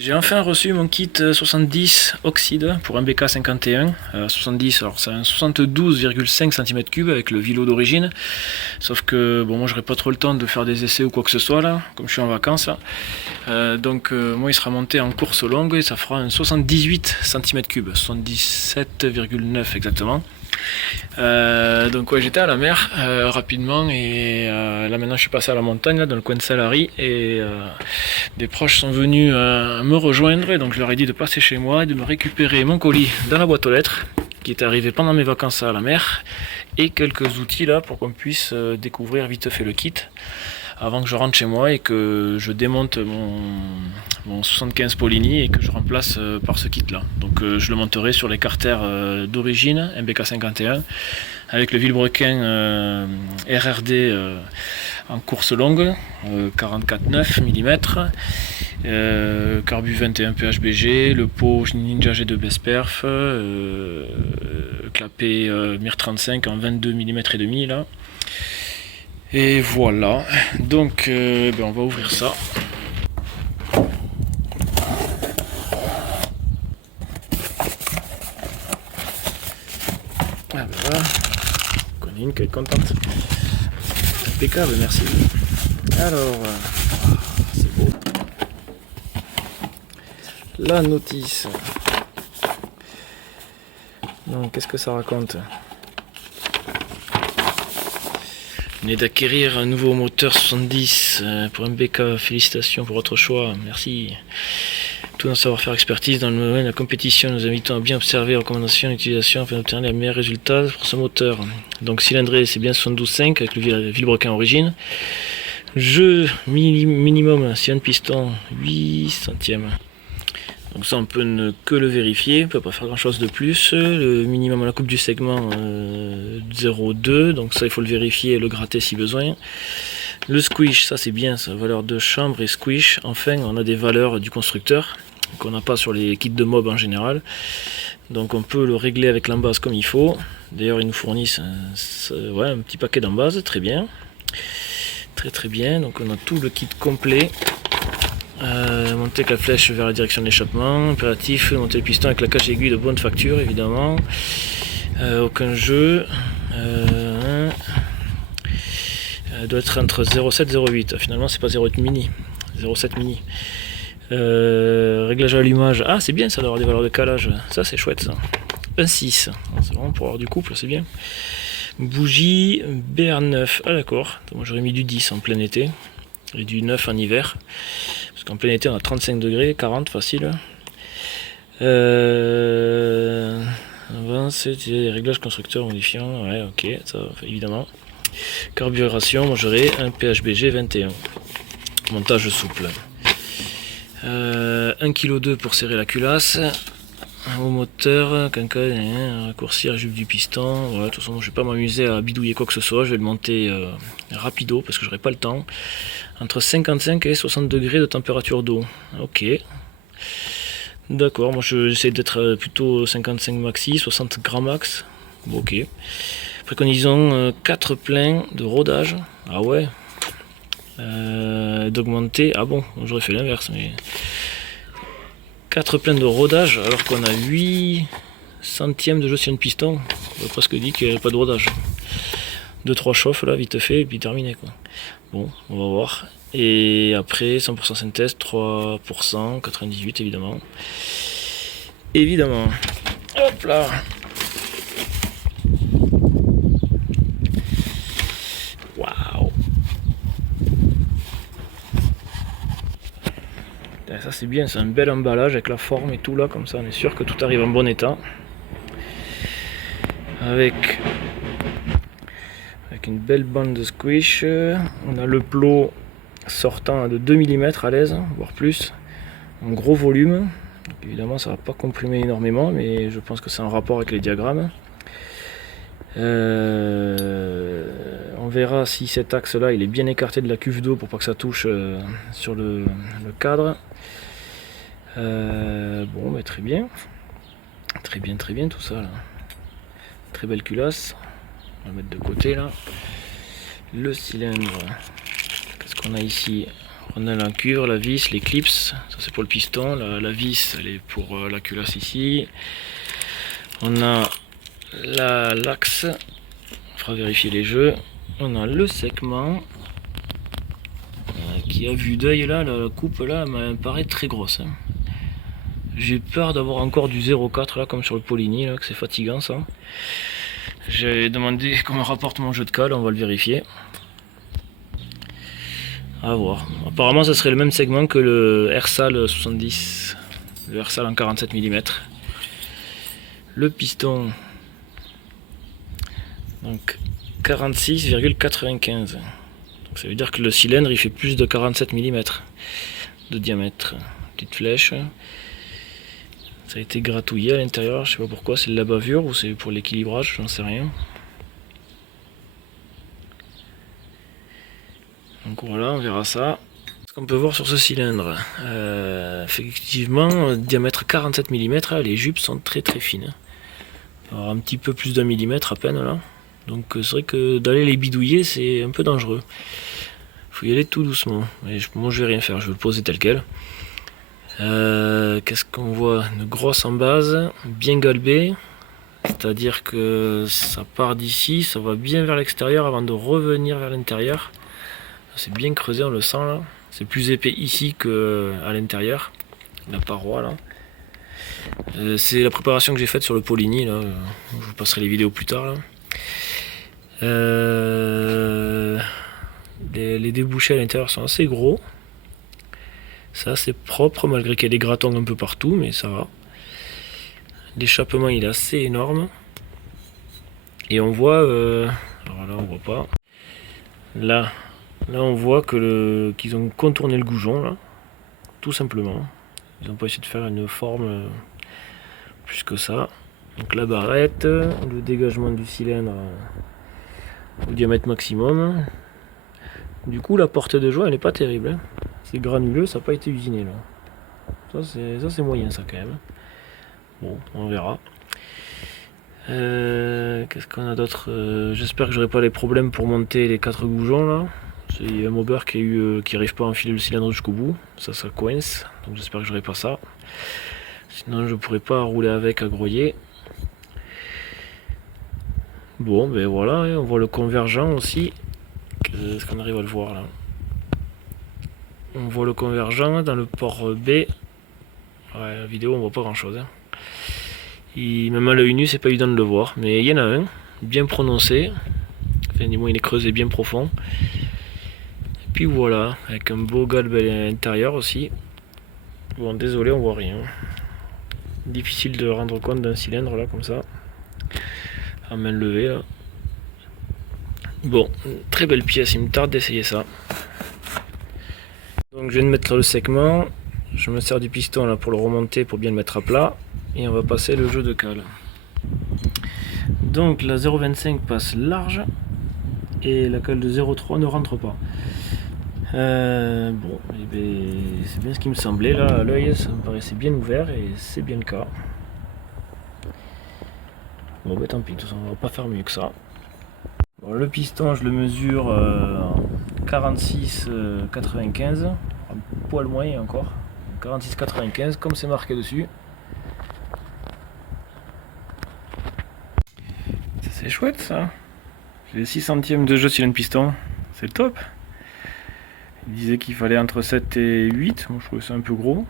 J'ai enfin reçu mon kit 70 oxyde pour un BK51. 70, alors c'est un 72,5 cm3 avec le vilo d'origine. Sauf que bon, moi j'aurai pas trop le temps de faire des essais ou quoi que ce soit là, comme je suis en vacances là. Moi il sera monté en course longue et ça fera un 78 cm3, 77,9 exactement. Donc ouais, j'étais à la mer rapidement et là maintenant je suis passé à la montagne là, dans le coin de Salary et des proches sont venus me rejoindre et donc je leur ai dit de passer chez moi et de me récupérer mon colis dans la boîte aux lettres qui était arrivé pendant mes vacances à la mer et quelques outils là pour qu'on puisse découvrir vite fait le kit avant que je rentre chez moi et que je démonte mon 75 Polini et que je remplace par ce kit là. Donc je le monterai sur les carters d'origine MBK51 avec le vilebrequin RRD en course longue 44,9 mm, carbu 21 PHBG, le pot Ninja G2 Bestperf, clapet Mir 35 en 22 mm et demi là. Et voilà, donc on va ouvrir ça. Ah ben voilà, Conine qui est contente. Impeccable, merci. Alors, c'est beau. La notice. Donc, qu'est-ce que ça raconte ? Venez d'acquérir un nouveau moteur 70 pour MBK, félicitations pour votre choix, merci. Tout dans savoir-faire expertise dans le domaine de la compétition, nous invitons à bien observer les recommandations d'utilisation afin d'obtenir les meilleurs résultats pour ce moteur. Donc cylindrée c'est bien 72,5 avec le vilebrequin origine. Jeu minimum cylindre piston 8 centièmes. Donc ça on peut ne que le vérifier, on ne peut pas faire grand chose de plus. Le minimum à la coupe du segment 0,2, donc ça il faut le vérifier et le gratter si besoin. Le squish, ça c'est bien, ça, valeur de chambre et squish. Enfin on a des valeurs du constructeur qu'on n'a pas sur les kits de mob en général. Donc on peut le régler avec l'embase comme il faut. D'ailleurs ils nous fournissent un petit paquet d'embase, très bien. Très bien, donc on a tout le kit complet. Monter avec la flèche vers la direction de l'échappement, impératif, monter le piston avec la cage aiguille de bonne facture évidemment, aucun jeu, doit être entre 0,7 et 0,8, finalement c'est pas 0,8 mini, 0,7 mini. Réglage à l'allumage, ah c'est bien ça d'avoir des valeurs de calage, ça c'est chouette ça, 1,6, c'est vraiment pour avoir du couple, c'est bien. Bougie BR9, ah d'accord, moi j'aurais mis du 10 en plein été et du 9 en hiver. Parce qu'en plein été on a 35 degrés, 40 facile. C'est des réglages constructeurs modifiants, ouais ok, ça évidemment. Carburation, moi j'aurai un PHBG 21. Montage souple. 1,2 kg pour serrer la culasse. Au moteur, raccourcir la jupe du piston. Voilà, de toute façon, moi, je vais pas m'amuser à bidouiller quoi que ce soit. Je vais le monter rapido parce que j'aurai pas le temps. Entre 55 et 60 degrés de température d'eau. Ok. D'accord, moi j'essaie d'être plutôt 55 maxi, 60 grands max. Bon, ok. Préconisons 4 pleins de rodage. Ah ouais. D'augmenter. Ah bon, j'aurais fait l'inverse, mais. 4 pleins de rodage alors qu'on a 8 centièmes de jeu sur une piston. On a presque dit qu'il n'y avait pas de rodage. 2-3 chauffes là, vite fait, et puis terminé quoi. Bon, on va voir. Et après, 100% synthèse, 3%, 98 évidemment. Évidemment. Hop là. Waouh. Ça c'est bien, c'est un bel emballage avec la forme et tout là, comme ça on est sûr que tout arrive en bon état. Avec une belle bande de squish, on a le plot sortant de 2 mm à l'aise, voire plus, en gros volume. Donc, évidemment ça va pas comprimer énormément, mais je pense que c'est en rapport avec les diagrammes. On verra si cet axe là il est bien écarté de la cuve d'eau pour pas que ça touche sur le cadre. Bon, mais très bien tout ça là. Très belle culasse. On va mettre de côté là. Le cylindre. Qu'est-ce qu'on a ici? On a la cuivre, la vis, les clips, ça c'est pour le piston, la vis elle est pour la culasse ici. On a l'axe, on fera vérifier les jeux. On a le segment qui a vue d'œil là, la coupe là me paraît très grosse. Hein. J'ai peur d'avoir encore du 0,4 là comme sur le Polini là, que c'est fatigant ça. J'ai demandé comment rapporte mon jeu de cale, on va le vérifier. À voir. Apparemment ça serait le même segment que le Ersal 70, le Ersal en 47 mm. Le piston, donc 46,95. Ça veut dire que le cylindre il fait plus de 47 mm de diamètre. Petite flèche. Ça a été gratouillé à l'intérieur, je sais pas pourquoi, c'est de la bavure ou c'est pour l'équilibrage, j'en sais rien. Donc voilà, on verra ça. Ce qu'on peut voir sur ce cylindre, effectivement, diamètre 47 mm, là, les jupes sont très fines. Alors un petit peu plus d'un millimètre à peine là. Donc c'est vrai que d'aller les bidouiller c'est un peu dangereux. Faut y aller tout doucement. Et moi je vais rien faire, je vais le poser tel quel. Qu'est-ce qu'on voit? Une grosse en base, bien galbée. C'est-à-dire que ça part d'ici, ça va bien vers l'extérieur avant de revenir vers l'intérieur. C'est bien creusé, on le sent là. C'est plus épais ici qu'à l'intérieur, la paroi là. C'est la préparation que j'ai faite sur le Polini là. Je vous passerai les vidéos plus tard là. Les débouchés à l'intérieur sont assez gros. Ça c'est propre malgré qu'il y a des gratons un peu partout, mais ça va. L'échappement il est assez énorme. Et on voit, alors là on voit pas. Là on voit que qu'ils ont contourné le goujon là, tout simplement. Ils n'ont pas essayé de faire une forme plus que ça. Donc la barrette, le dégagement du cylindre au diamètre maximum. Du coup la portée de joint elle n'est pas terrible. Hein. C'est granuleux, ça n'a pas été usiné là. Ça c'est moyen ça quand même. Bon, on verra. Qu'est-ce qu'on a d'autre? J'espère que j'aurai pas les problèmes pour monter les 4 goujons là. C'est un mobber qui n'arrive pas à enfiler le cylindre jusqu'au bout. Ça coince. Donc j'espère que j'aurai pas ça. Sinon je pourrais pas rouler avec à Groyer. Bon ben voilà, on voit le convergent aussi. Est-ce qu'on arrive à le voir là? On voit le convergent dans le port B. Ouais, la vidéo on voit pas grand chose. Hein. Même à l'œil nu c'est pas évident de le voir. Mais il y en a un, bien prononcé. Enfin du moins il est creusé bien profond. Et puis voilà, avec un beau galbe à l'intérieur aussi. Bon désolé on voit rien. Difficile de rendre compte d'un cylindre là comme ça. À main levée là. Bon, très belle pièce, il me tarde d'essayer ça. Donc je viens de mettre le segment, je me sers du piston là pour le remonter pour bien le mettre à plat et on va passer le jeu de cale. Donc la 0,25 passe large et la cale de 0,3 ne rentre pas. Bon, eh ben, c'est bien ce qui me semblait là, à l'œil ça me paraissait bien ouvert et c'est bien le cas. Bon bah tant pis, de toute façon on va pas faire mieux que ça. Bon, le piston je le mesure en 46,95, un poil moyen encore, 46,95 comme c'est marqué dessus. C'est chouette ça. J'ai 6 centièmes de jeu sur un piston, c'est top. Il disait qu'il fallait entre 7 et 8, moi je trouvais ça un peu gros.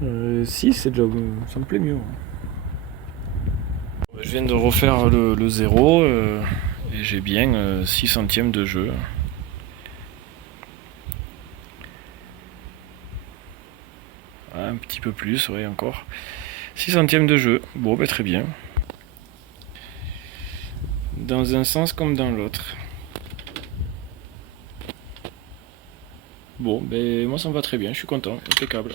6 c'est déjà, ça me plaît mieux. Je viens de refaire le 0 et j'ai bien 6 centièmes de jeu. Un petit peu plus, oui encore. 6 centièmes de jeu, bon bah très bien. Dans un sens comme dans l'autre. Bon, ben moi ça me va très bien, je suis content, impeccable.